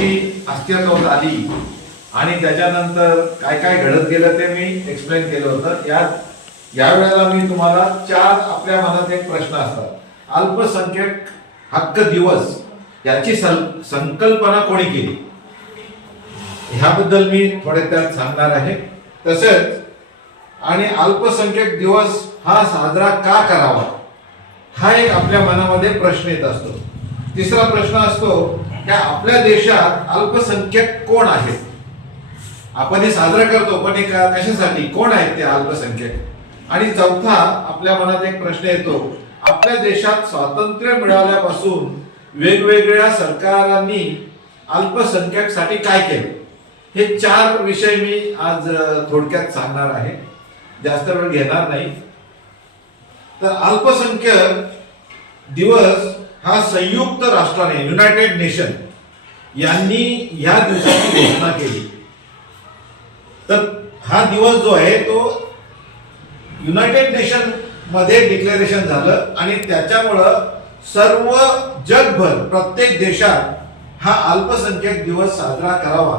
कशी अस्तित्वात आली आणि त्याच्यानंतर काय काय घडत गेलं ते मी एक्सप्लेन केलं होतं. यावेळेला मी तुम्हाला 4 आपल्या मनात एक प्रश्न असतात. अल्पसंख्याक हक्क दिवस याची संकल्पना कोणी केली ह्याबद्दल मी थोडक्यात सांगणार आहे. तसेच आणि अल्पसंख्याक दिवस हा साजरा का करावा हा एक आपल्या मनामध्ये प्रश्न येत असतो. तिसरा प्रश्न असतो की आपल्या देशात अल्पसंख्याक कोण आहेत. आपण हे साजरा करतो पण हे कशासाठी, कोण आहेत ते अल्पसंख्याक. आणि चौथा आपल्या मनात एक प्रश्न येतो, आपल्या देशात स्वातंत्र्य मिळाल्यापासून वेगवेगळ्या सरकारांनी अल्पसंख्याकसाठी काय केलं. हे 4 विषय मी आज थोडक्यात सांगणार आहे, जास्त वेळ घेणार नाही. तर अल्पसंख्याक दिवस हा संयुक्त राष्ट्राने युनायटेड नेशन यांनी ह्या दिवसाची घोषणा केली. तर हा दिवस जो आहे तो युनायटेड नेशन मध्ये डिक्लेरेशन झालं आणि त्याच्यामुळं सर्व जगभर प्रत्येक देशात हा अल्पसंख्याक दिवस साजरा करावा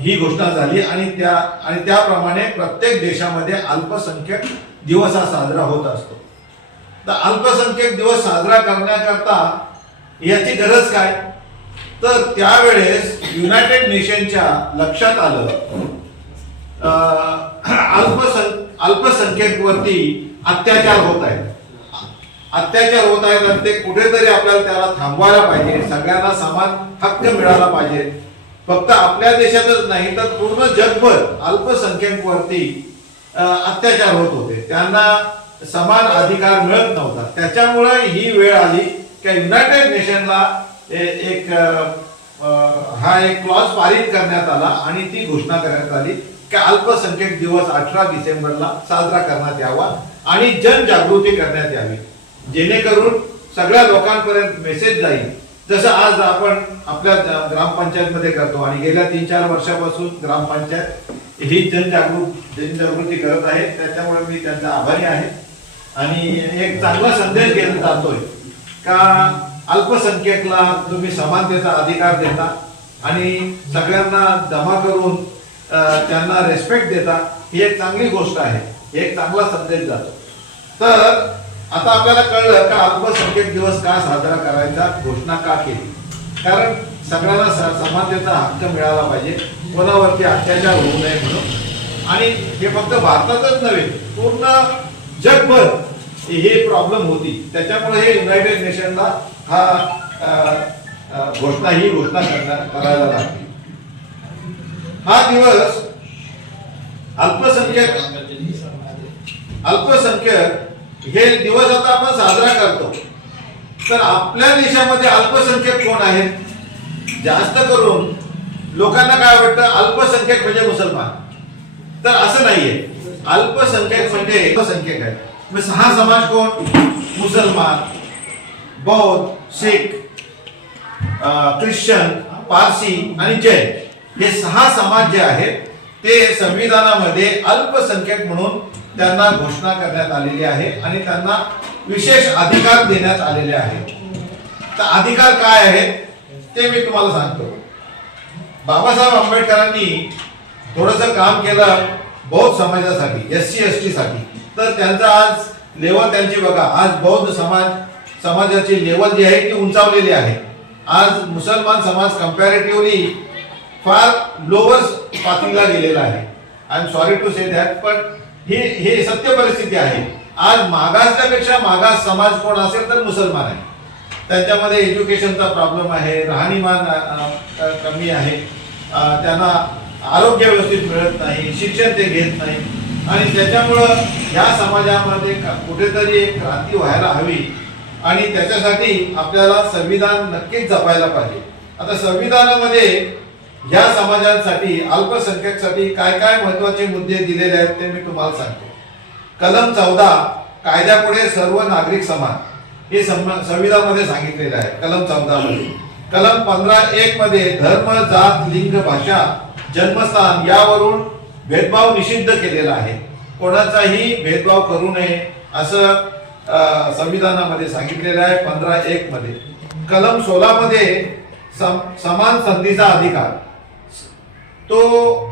ही घोषणा झाली आणि त्याप्रमाणे प्रत्येक देशामध्ये अल्पसंख्याक दिवस हा साजरा होत असतो. तर अल्पसंख्याक दिवस साजरा करण्याकरता याची गरज काय, तर त्यावेळेस युनायटेड नेशनच्या लक्षात आलं अल्पसंख्याकवरती अत्याचार होत आहेत आणि ते कुठेतरी आपल्याला त्याला थांबवायला पाहिजे. सगळ्यांना समान हक्क मिळाला पाहिजे. फक्त आपल्या देशातच नाही तर पूर्ण जगभर अल्पसंख्याकवरती अत्याचार होत होते, त्यांना समान अधिकार मिळत नव्हता. त्याच्यामुळे ही वेळ आली की युनायटेड नेशनला एक क्लॉज पारित करण्यात आला आणि ती घोषणा करण्यात आली की अल्पसंख्याक दिवस 18 डिसेंबरला साजरा करण्यात यावा आणि जनजागृती करण्यात यावी, जेणेकरून सगळ्या लोकांपर्यंत मेसेज जाईल. जसं आज आपण आपल्या ग्रामपंचायत मध्ये करतो आणि गेल्या 3-4 वर्षापासून ग्रामपंचायत ही जनजागृती करत आहे. त्याच्यामुळे मी त्यांचा आभारी आहे आणि एक चांगला संदेश घेऊन जातोय का अल्पसंख्याकला तुम्ही समानतेचा अधिकार देता आणि सगळ्यांना जमा करून त्यांना रेस्पेक्ट देता, ही एक चांगली गोष्ट आहे, एक चांगला संदेश जातो. तर आता आपल्याला कळलं का अल्पसंख्याक दिवस का साजरा करायचा, घोषणा का केली. कारण सगळ्यांना समानतेचा हक्क मिळाला पाहिजे, कोणावरती अत्याचार होऊ नये म्हणून. आणि हे फक्त भारतातच नव्हे, पूर्ण जगभर हे प्रॉब्लेम होती. त्याच्यामुळे हे युनायटेड नेशनला ही घोषणा करायला लागली. हा दिवस अल्पसंख्याक हे दिवस आता आपण साजरा करतो. तर आपल्या देशामध्ये अल्पसंख्याक कोण आहेत. जास्त करून लोकांना काय वाटतं अल्पसंख्याक म्हणजे मुसलमान, तर असं नाहीये. अल्पसंख्याक म्हणजे अल्पसंख्याक आहे. मग 6 समाज कोण, मुसलमान, बौद्ध, शीख, ख्रिश्चन, पारसी आणि जैन, हे 6 समाज जे आहेत ते संविधानामध्ये अल्पसंख्याक म्हणून त्यांना घोषणा करण्यात आलेली आहे आणि त्यांना विशेष अधिकार देण्यात आलेले आहेत. तर अधिकार काय आहेत ते मी तुम्हाला सांगतो. बाबासाहेब आंबेडकरांनी थोडंसं काम केलं बौद्ध समाजासाठी, SC ST साठी. तर त्यांचा आज लेवल त्यांची बघा, आज बौद्ध समाजाची लेवल जी आहे ती उंचावलेली आहे. आज मुसलमान समाज कंपॅरेटिव्हली फार लोअर पातळीला गेलेला आहे. I am sorry to say that, पण हे सत्य परिस्थिती आहे. आज मागासल्यापेक्षा मागास समाज कोण असेल तर मुसलमान आहे. त्यांच्यामध्ये एज्युकेशनचा प्रॉब्लेम आहे, राहणीमान कमी आहे, त्यांना आरोग्य व्यवस्थित मिळत नाही, शिक्षण ते घेत नाही आणि त्याच्यामुळं या समाजामध्ये कुठेतरी एक क्रांती व्हायला हवी आणि त्याच्यासाठी आपल्याला संविधान नक्कीच जपायला पाहिजे. आता संविधानामध्ये या समाजांसाठी अल्पसंख्याकसाठी काय काय महत्वाचे मुद्दे दिलेले आहेत ते मी तुम्हाला सांगतो. कलम 14 कायद्यापुढे सर्व नागरिक समान, हे संविधानामध्ये सांगितलेलं आहे. कलम 14 मध्ये. कलम 15(1) मध्ये धर्म, जात, लिंग, भाषा, जन्मस्थान यावरून भेदभाव निषिद्ध केलेला आहे. कोणाचाही भेदभाव करू नये असं संविधानामध्ये सांगितलेलं आहे 15(1) मध्ये. कलम 16 मध्ये समान संधीचा अधिकार, तो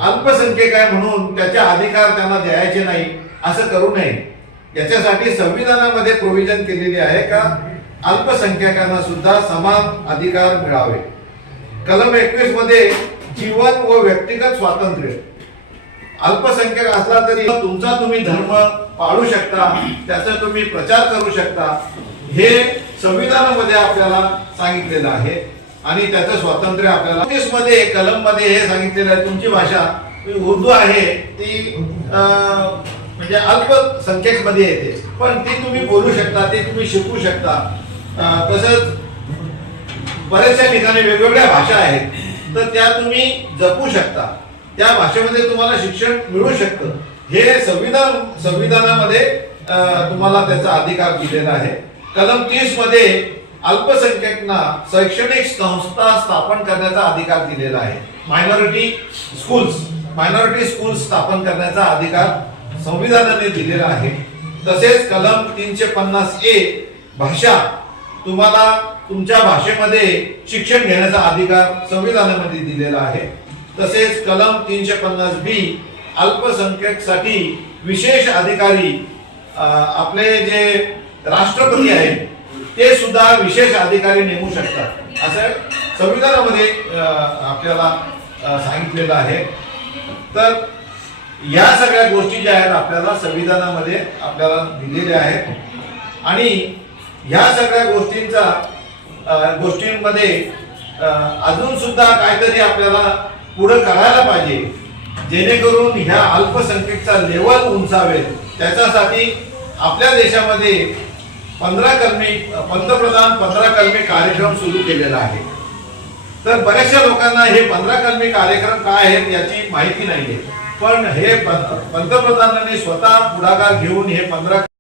अल्पसंख्याक आहे म्हणून त्याचे अधिकार त्यांना द्यायचे नाही असं करू नये. याच्यासाठी संविधानामध्ये प्रोव्हिजन केलेली आहे का अल्पसंख्याकांना सुद्धा समान अधिकार मिळावे. कलम 21 मध्ये जीवन व व्यक्तिगत स्वातंत्र्य, अल्पसंख्याक असला तरी तुमचा तुम्ही धर्म पाळू शकता, त्याचा तुम्ही प्रचार करू शकता, हे संविधानामध्ये आपल्याला सांगितलेलं आहे आणि त्याचं स्वातंत्र्य आपल्याला 30 मध्ये कलम मध्ये हे सांगितलेलं आहे तुमची भाषा उर्दू आहे ती म्हणजे अल्पसंख्याक मध्ये येते, पण ती तुम्ही बोलू शकता, ती तुम्ही शिकू शकता. तसंच बऱ्याचशा ठिकाणी वेगवेगळ्या भाषा आहेत तर त्या तुम्ही जपू शकता, त्या भाषेमध्ये तुम्हाला शिक्षण मिळू शकतं. हे संविधानामध्ये तुम्हाला त्याचा अधिकार दिलेला आहे. कलम 30 मध्ये अल्पसंख्याकांना शैक्षणिक संस्था स्थापन करण्याचा अधिकार दिलेला आहे. मायनॉरिटी स्कूल्स स्थापन करण्याचा अधिकार संविधानाने दिलेला आहे. तसेच कलम 350A भाषा, तुम्हाला तुमच्या भाषेमध्ये शिक्षण घेण्याचा अधिकार संविधानामध्ये दिलेला आहे. तसेच कलम 350B अल्पसंख्याकसाठी विशेष अधिकारी, आपले जे राष्ट्रपती आहेत ते सुद्धा विशेष अधिकारी नेमू शकतात असं संविधानामध्ये आपल्याला सांगितलेलं आहे. तर या सगळ्या गोष्टी ज्या आहेत आपल्याला संविधानामध्ये आपल्याला दिलेल्या आहेत आणि ह्या सगळ्या गोष्टींमध्ये अजून सुद्धा काहीतरी आपल्याला पुढे करायला पाहिजे जेणेकरून ह्या अल्पसंख्याकचा लेवल उंचावेल. त्याच्यासाठी आपल्या देशामध्ये पंतप्रधान 15 कलमी कार्यक्रम सुरू केलेला आहे. तर बऱ्याचशा लोकांना हे 15 कलमी कार्यक्रम काय आहेत याची माहिती नाहीये, पण हे पंतप्रधानांनी स्वतः पुढाकार घेऊन हे 15